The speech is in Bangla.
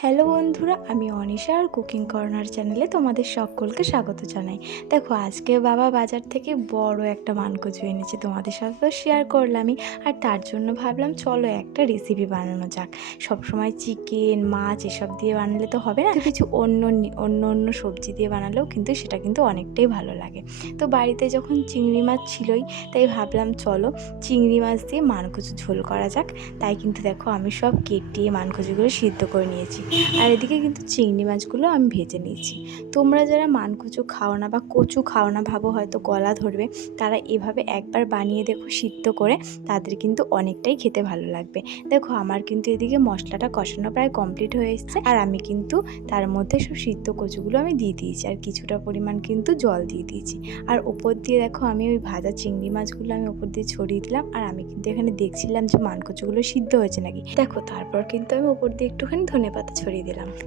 হ্যালো বন্ধুরা, আমি অনিশা আর কুকিং কর্নার চ্যানেলে তোমাদের সকলকে স্বাগত জানাই। দেখো, আজকে বাবা বাজার থেকে বড় একটা মানকচু এনেছে, তোমাদের সাথে তো শেয়ার করলামই। আর তার জন্য ভাবলাম চলো একটা রেসিপি বানানো যাক। সবসময় চিকেন মাছ এসব দিয়ে বানালে তো হবে না, কিছু অন্য অন্য সবজি দিয়ে বানালেও কিন্তু সেটা কিন্তু অনেকটাই ভালো লাগে। তো বাড়িতে যখন চিংড়ি মাছ ছিলই, তাই ভাবলাম চলো চিংড়ি মাছ দিয়ে মানকচু ঝোল করা যাক। তাই কিন্তু দেখো আমি সব কেটে মানকচুগুলো সিদ্ধ করে নিয়েছি, আর এদিকে কিন্তু চিংড়ি মাছগুলো আমি ভেজে নিয়েছি। তোমরা যারা মানকচু খাও না বা কচু খাও না, ভাবো হয়তো গলা ধরবে, তারা এভাবে একবার বানিয়ে দেখো সিদ্ধ করে, তাদের কিন্তু অনেকটাই খেতে ভালো লাগবে। দেখো আমার কিন্তু এদিকে মশলাটা কষানো প্রায় কমপ্লিট হয়ে এসেছে, আর আমি কিন্তু তার মধ্যে সব সিদ্ধ কচুগুলো আমি দিয়ে দিয়েছি, আর কিছুটা পরিমাণ কিন্তু জল দিয়ে দিয়েছি। আর ওপর দিয়ে দেখো আমি ওই ভাজা চিংড়ি মাছগুলো আমি ওপর দিয়ে ছড়িয়ে দিলাম, আর আমি কিন্তু এখানে দেখছিলাম যে মানকচুগুলো সিদ্ধ হয়েছে নাকি। দেখো তারপর কিন্তু আমি ওপর দিয়ে একটুখানি ধনেপাতা ছড়িয়ে দিলাম।